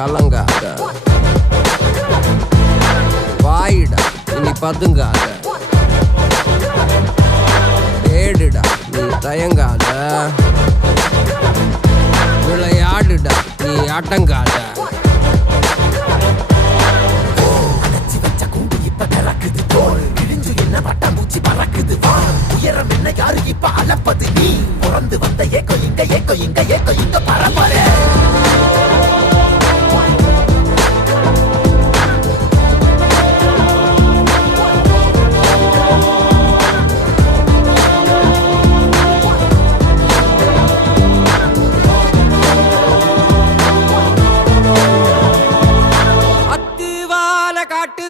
கலங்காத, வாயிடா இனி பதுங்காத, ஏடுடா நீ தயங்காத, விளையாடுடா நீ அடங்காத. உயரம் என்ன யாரு இப்ப அளப்பது நீ பிறந்து வந்த ஏக்கோ இங்க ஏக்கோ இங்க ஏக்கோ இங்க பரம்பரை